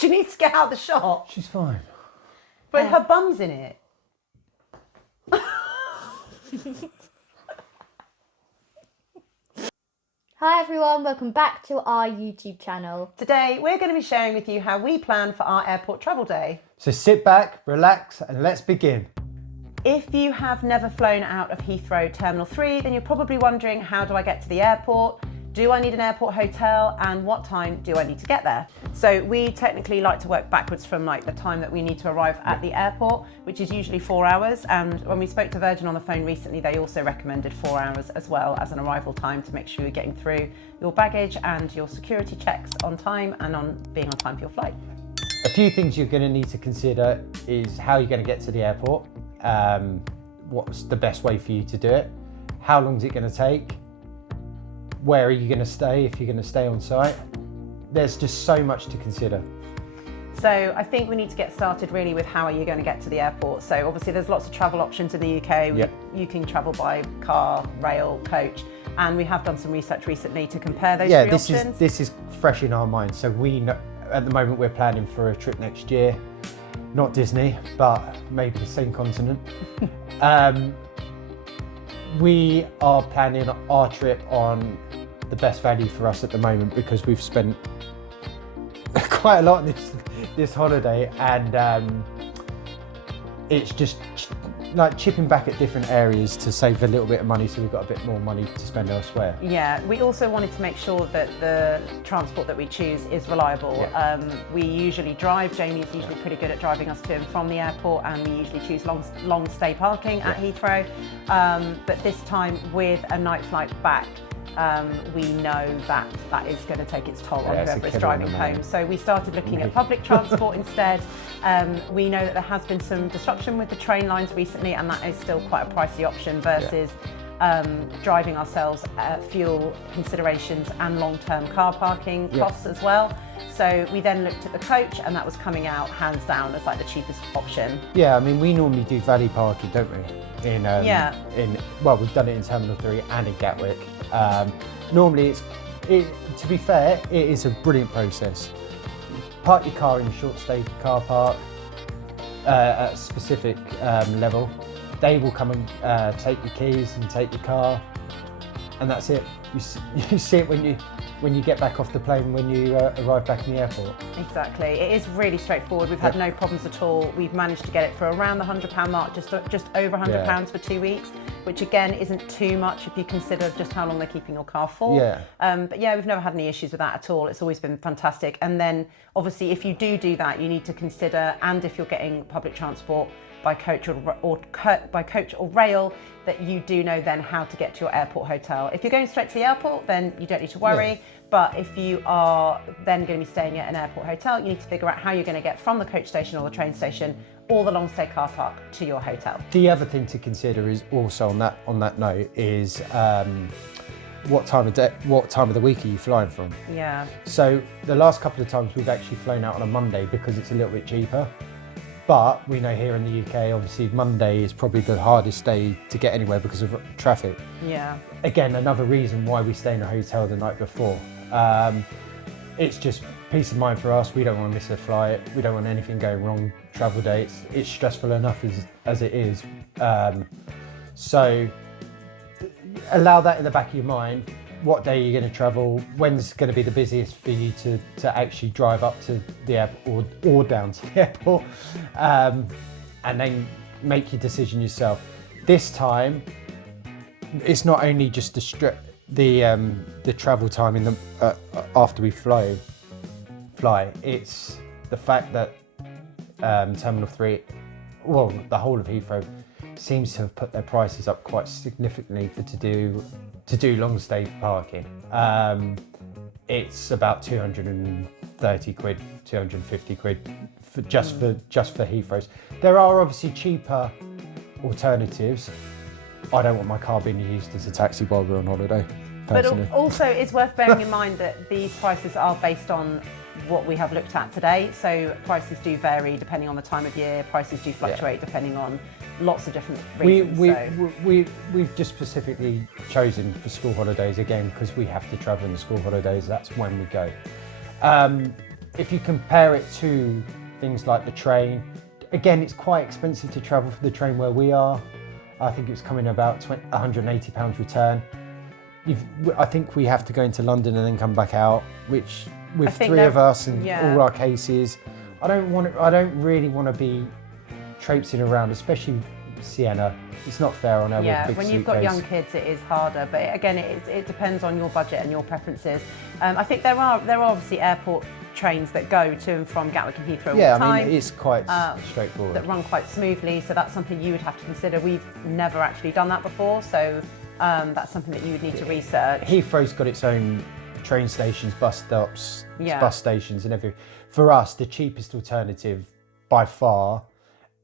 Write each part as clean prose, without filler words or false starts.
She needs to get out of the shot. She's fine. But her bum's in it. Hi everyone, welcome back to our YouTube channel. Today, we're going to be sharing with you how we plan for our airport travel day. So sit back, relax, and let's begin. If you have never flown out of Heathrow Terminal 3, then you're probably wondering, how do I get to the airport? Do I need an airport hotel? And what time do I need to get there? So we technically like to work backwards from like the time that we need to arrive at the airport, which is usually 4 hours. And when we spoke to Virgin on the phone recently, they also recommended 4 hours as well as an arrival time to make sure you're getting through your baggage and your security checks on time and on being on time for your flight. A few things you're going to need to consider is how you're going to get to the airport, what's the best way for you to do it, how long is it going to take, where are you going to stay if you're going to stay on site. There's just so much to consider. So I think we need to get started really with how are you going to get to the airport. So obviously there's lots of travel options in the UK. Yep. You can travel by car, rail, coach, and we have done some research recently to compare those three options. This is fresh in our minds. So we know, at the moment we're planning for a trip next year, not Disney, but maybe the same continent. We are planning our trip on the best value for us at the moment because we've spent quite a lot this holiday, and it's just like chipping back at different areas to save a little bit of money, so we've got a bit more money to spend elsewhere. Yeah, we also wanted to make sure that the transport that we choose is reliable. Yeah. We usually drive. Jamie is usually pretty good at driving us to and from the airport, and we usually choose long stay parking at Heathrow. But this time with a night flight back, we know that is going to take its toll on whoever is driving home. So we started looking at public transport instead. We know that there has been some disruption with the train lines recently, and that is still quite a pricey option versus driving ourselves, fuel considerations and long-term car parking costs as well. So we then looked at the coach, and that was coming out hands down as like the cheapest option. Yeah, I mean, we normally do valley parking, don't we? Well, we've done it in Terminal 3 and in Gatwick. Normally, to be fair, it is a brilliant process. Park your car in a short stay car park at a specific level. They will come and take your keys and take your car, and that's it. You see it when you get back off the plane, when you arrive back in the airport. Exactly, it is really straightforward. We've had no problems at all. We've managed to get it for around the £100 mark, just over £100 for 2 weeks, which again isn't too much if you consider just how long they're keeping your car for. But yeah, we've never had any issues with that at all. It's always been fantastic. And then obviously if you do that, you need to consider, and if you're getting public transport by coach or rail, that you do know then how to get to your airport hotel. If you're going straight to the airport, then you don't need to worry. Yeah. But if you are then going to be staying at an airport hotel, you need to figure out how you're going to get from the coach station or the train station or the long stay car park to your hotel. The other thing to consider is also on that note is what time of the week are you flying from? Yeah. So the last couple of times we've actually flown out on a Monday because it's a little bit cheaper. But we know here in the UK, obviously Monday is probably the hardest day to get anywhere because of traffic. Yeah. Again, another reason why we stay in a hotel the night before. It's just peace of mind for us. We don't want to miss a flight. We don't want anything going wrong travel dates. It's stressful enough as it is. So allow that in the back of your mind. What day are you going to travel? When's going to be the busiest for you to actually drive up to the airport or down to the airport, and then make your decision yourself. This time, it's not only just the travel time in the after we fly. It's the fact that Terminal 3, well, the whole of Heathrow, seems to have put their prices up quite significantly to do long stay parking. It's about 230 quid, 250 quid just for Heathrow's. There are obviously cheaper alternatives. I don't want my car being used as a taxi while we're on holiday, personally. But also it's worth bearing in mind that these prices are based on what we have looked at today. So prices do vary depending on the time of year. Prices do fluctuate depending on lots of different reasons. We've just specifically chosen for school holidays again because we have to travel in the school holidays. That's when we go. if you compare it to things like the train, again, it's quite expensive to travel for the train where we are. I think it's coming about £180 return. I think we have to go into London and then come back out, which with three of us and all our cases, I don't really want to be traipsing around, especially Sienna. It's not fair on her with a big when suitcase. you've got young kids, it is harder. But again, it depends on your budget and your preferences. I think there are obviously airport trains that go to and from Gatwick and Heathrow all the time. I mean, it's quite straightforward. That run quite smoothly, so that's something you would have to consider. We've never actually done that before, so that's something that you would need to research. Heathrow's got its own train stations, bus stops, bus stations and everything. For us, the cheapest alternative by far,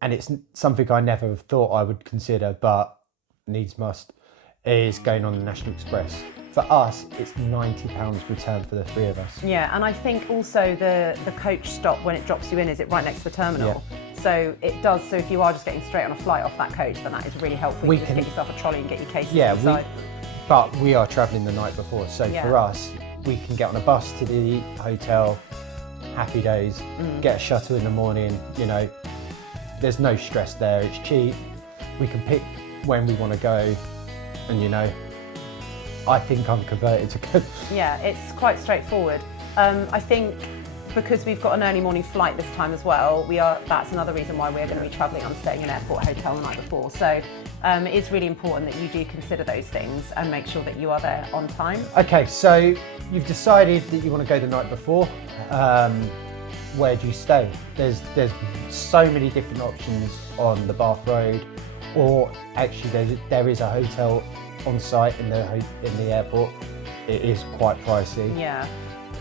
and it's something I never thought I would consider, but needs must, is going on the National Express. For us, it's £90 return for the three of us. Yeah, and I think also the coach stop when it drops you in, is it right next to the terminal? Yeah. So it does, so if you are just getting straight on a flight off that coach, then that is really helpful. You just get yourself a trolley and get your cases inside. But we are travelling the night before, so for us, we can get on a bus to the hotel, happy days, get a shuttle in the morning, you know, there's no stress there, it's cheap, we can pick when we want to go, and you know, I think I'm converted to go. Yeah, it's quite straightforward. I think because we've got an early morning flight this time as well, that's another reason why we're going to be travelling on staying in an airport hotel the night before. So it is really important that you do consider those things and make sure that you are there on time. Okay, so you've decided that you want to go the night before. Where do you stay? There's so many different options on the Bath Road, or actually there is a hotel on site in the airport. It is quite pricey. Yeah,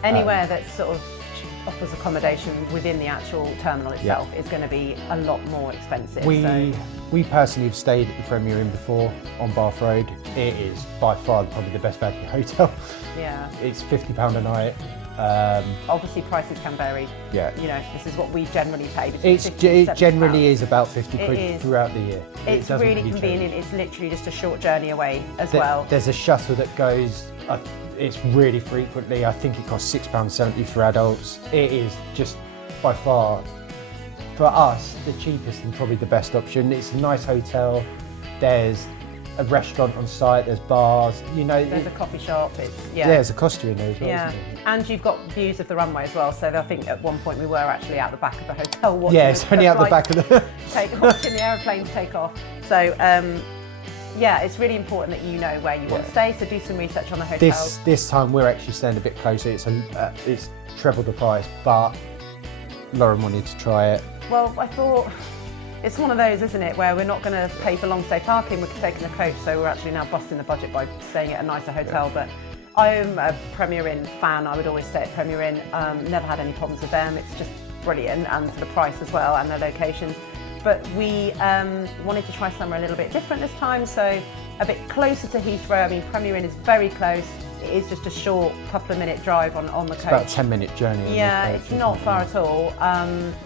anywhere that sort of offers accommodation within the actual terminal itself is going to be a lot more expensive. We personally have stayed at the Premier Inn before on Bath Road. It is by far probably the best value hotel. Yeah, it's £50 a night. Obviously prices can vary. Yeah, you know, this is what we generally pay. It generally is about 50 quid throughout the year. It's really convenient. It's literally just a short journey away as well. There's a shuttle that goes, it's really frequently, I think it costs £6.70 for adults. It is just by far, for us, the cheapest and probably the best option. It's a nice hotel. There's a restaurant on site, there's bars, you know. There's a coffee shop, there's a Costa in there as well, isn't there? And you've got views of the runway as well, so I think at one point we were actually out the back of the hotel watching it's only out the back of the... watching the aeroplanes take off. So, it's really important that you know where you want to stay, so do some research on the hotels. This time we're actually staying a bit closer, it's treble the price, but Lauren wanted to try it. Well, I thought... It's one of those, isn't it, where we're not going to pay for long stay parking, we're taking the coach, so we're actually now busting the budget by staying at a nicer hotel. But I'm a Premier Inn fan, I would always stay at Premier Inn, never had any problems with them, it's just brilliant, and for the price as well, and the locations. But we wanted to try somewhere a little bit different this time, so a bit closer to Heathrow. I mean, Premier Inn is very close. It is just a short couple of minute drive on the coach. It's about a 10-minute journey. Yeah, it's not far at all,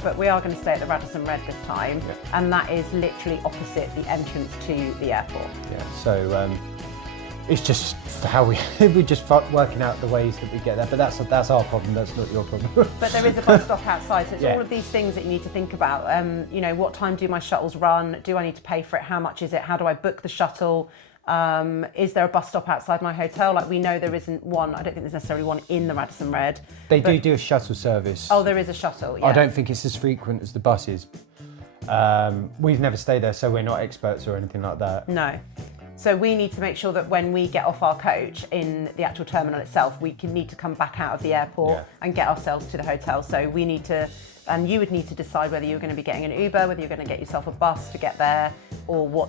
but we are going to stay at the Radisson Red this time, and that is literally opposite the entrance to the airport. Yeah, so it's just how we're just working out the ways that we get there, but that's our problem, that's not your problem. But there is a bus stop outside, so it's all of these things that you need to think about. You know, what time do my shuttles run? Do I need to pay for it? How much is it? How do I book the shuttle? Is there a bus stop outside my hotel? Like, we know there isn't one. I don't think there's necessarily one in the Radisson Red. They do a shuttle service. Oh, there is a shuttle, yeah. I don't think it's as frequent as the buses. We've never stayed there, so we're not experts or anything like that. No. So we need to make sure that when we get off our coach in the actual terminal itself, we need to come back out of the airport and get ourselves to the hotel. So we need to, and you would need to decide whether you're going to be getting an Uber, whether you're going to get yourself a bus to get there, or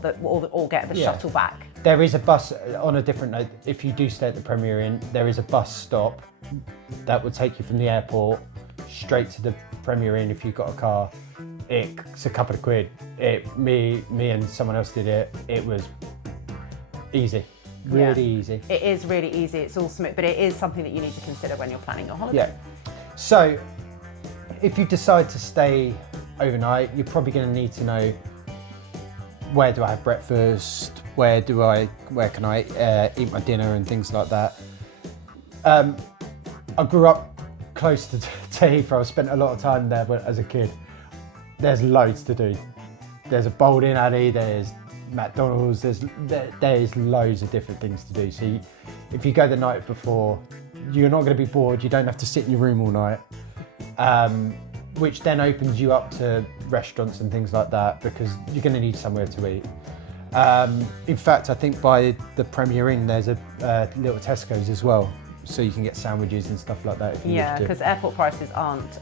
get the shuttle back. There is a bus, on a different note, if you do stay at the Premier Inn, there is a bus stop that will take you from the airport straight to the Premier Inn if you've got a car. It's a couple of quid. Me and someone else did it. It was easy, really easy. It is really easy, it's all smooth, but it is something that you need to consider when you're planning your holiday. Yeah. So, if you decide to stay overnight, you're probably going to need to know, where do I have breakfast? Where can I eat my dinner and things like that. I grew up close to Heathrow. I spent a lot of time there, but as a kid, there's loads to do. There's a bowling alley, there's McDonald's, there's loads of different things to do. So if you go the night before, you're not going to be bored. You don't have to sit in your room all night, which then opens you up to restaurants and things like that, because you're going to need somewhere to eat. In fact, I think by the Premier Inn, there's a little Tesco's as well, so you can get sandwiches and stuff like that if you wish to. Because airport prices aren't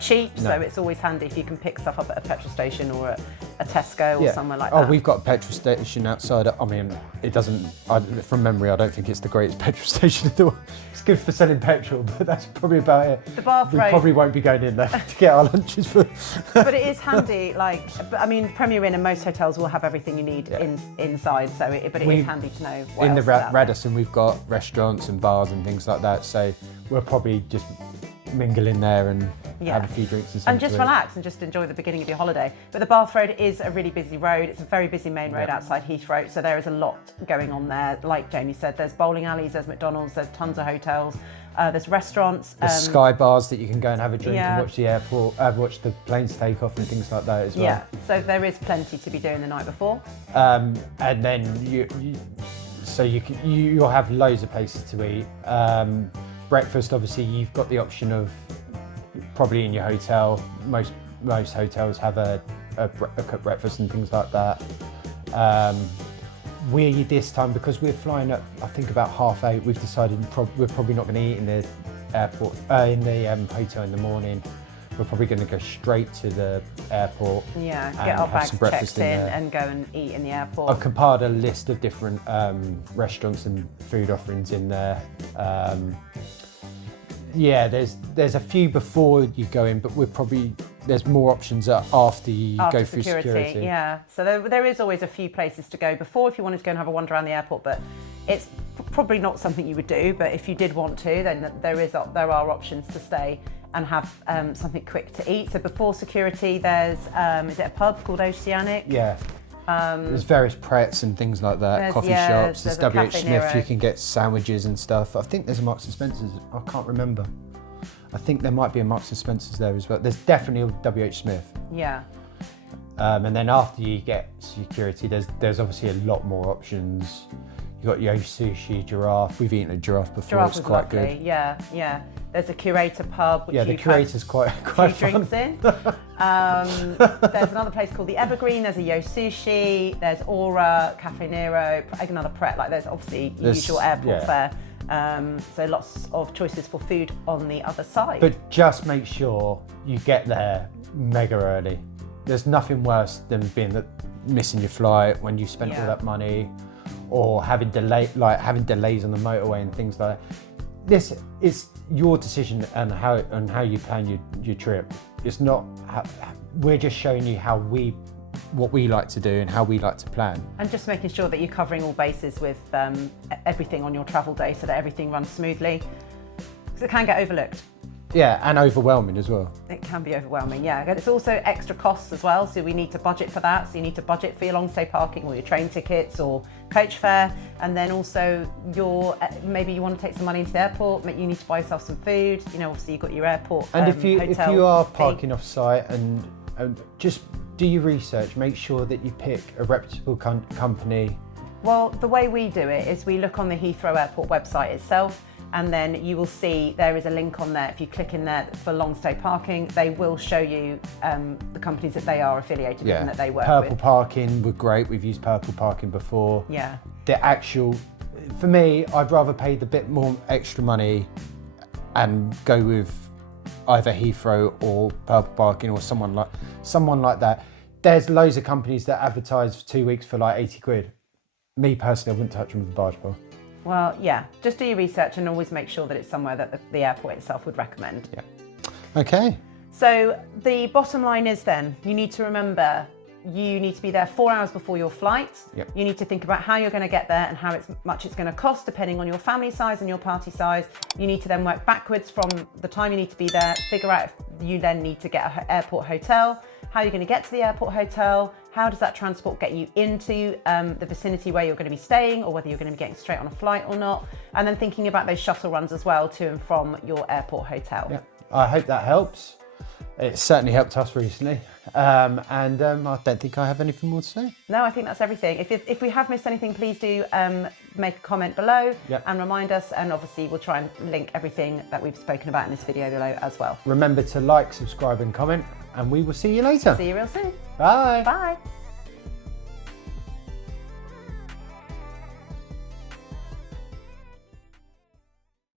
cheap, so it's always handy if you can pick stuff up at a petrol station or a Tesco or somewhere like that. Oh, we've got a petrol station outside. I mean, it doesn't, from memory, I don't think it's the greatest petrol station in the world. It's good for selling petrol, but that's probably about it. The Bath we Road, probably won't be going in there to get our lunches. But it is handy, I mean, Premier Inn and most hotels will have everything you need inside, so it is handy to know what in else the is out there. Radisson, we've got restaurants and bars and things like that, so we'll probably just mingle in there and have a few drinks and something. And just relax and just enjoy the beginning of your holiday. But the Bath Road is a really busy road. It's a very busy main road outside Heathrow, so there is a lot going on there. Like Jamie said, there's bowling alleys, there's McDonald's, there's tons of hotels, there's restaurants. There's sky bars that you can go and have a drink and watch the airport, watch the planes take off and things like that as well. Yeah, so there is plenty to be doing the night before. And then you'll have loads of places to eat. Breakfast, obviously, you've got the option of probably in your hotel. Most hotels have a cooked breakfast and things like that. We this time, because we're flying at I think about 8:30, we've decided we're probably not going to eat in the airport in the hotel in the morning. We're probably going to go straight to the airport. Yeah, get our bags checked in and go and eat in the airport. I've compiled a list of different restaurants and food offerings in there. There's a few before you go in, but there's more options after you go through security. Yeah, so there is always a few places to go before if you wanted to go and have a wander around the airport, but it's probably not something you would do. But if you did want to, then there are options to stay and have something quick to eat. So before security, there's is it a pub called Oceanic? Yeah. There's various Pretts and things like that, coffee shops. There's WH Smith, you can get sandwiches and stuff. I think there's a Marks and Spencer's, I can't remember. I think there might be a Marks and Spencer's there as well. There's definitely a WH Smith. Yeah. And then after you get security, there's obviously a lot more options. You've got Yo Sushi, Giraffe. We've eaten a Giraffe before, Giraffe it's was quite lovely. good. Yeah. There's a Curator pub, which the Curator's quite few fun. drinks in. There's another place called the Evergreen. There's a Yo Sushi. There's Aura, Cafe Nero, another Pret. There's obviously usual airport fare. So lots of choices for food on the other side. But just make sure you get there mega early. There's nothing worse than missing your flight when you spent all that money, or having delays on the motorway and things like that. This is your decision and how you plan your trip. It's not. We're just showing you what we like to do and how we like to plan. And just making sure that you're covering all bases with everything on your travel day, so that everything runs smoothly. Because it can get overlooked. Yeah, and overwhelming as well. It can be overwhelming, yeah. And it's also extra costs as well, so we need to budget for that. So you need to budget for your long stay parking or your train tickets or coach fare. And then also maybe you want to take some money into the airport, you need to buy yourself some food. Obviously you've got your airport and if you are fee. parking off site, and just do your research, make sure that you pick a reputable company. Well, the way we do it is we look on the Heathrow Airport website itself, and then you will see there is a link on there. If you click in there for long stay parking, they will show you the companies that they are affiliated with and that they work Purple with. Parking were great. We've used Purple Parking before. Yeah. For me, I'd rather pay the bit more extra money and go with either Heathrow or Purple Parking or someone like that. There's loads of companies that advertise for 2 weeks for like 80 quid. Me personally, I wouldn't touch them with a barge pole. Well, yeah, just do your research and always make sure that it's somewhere that the airport itself would recommend. Yeah. Okay. So the bottom line is then, you need to remember, you need to be there 4 hours before your flight. Yep. You need to think about how you're going to get there and how much it's going to cost depending on your family size and your party size. You need to then work backwards from the time you need to be there, figure out if you then need to get an airport hotel, how you're going to get to the airport hotel, how does that transport get you into the vicinity where you're going to be staying, or whether you're going to be getting straight on a flight or not, and then thinking about those shuttle runs as well to and from your airport hotel. Yeah, I hope that helps. It's certainly helped us recently, and I don't think I have anything more to say. No, I think that's everything. If we have missed anything, please do make a comment below and remind us, and obviously we'll try and link everything that we've spoken about in this video below as well. Remember to like, subscribe and comment, and we will see you later. See you real soon. Bye. Bye.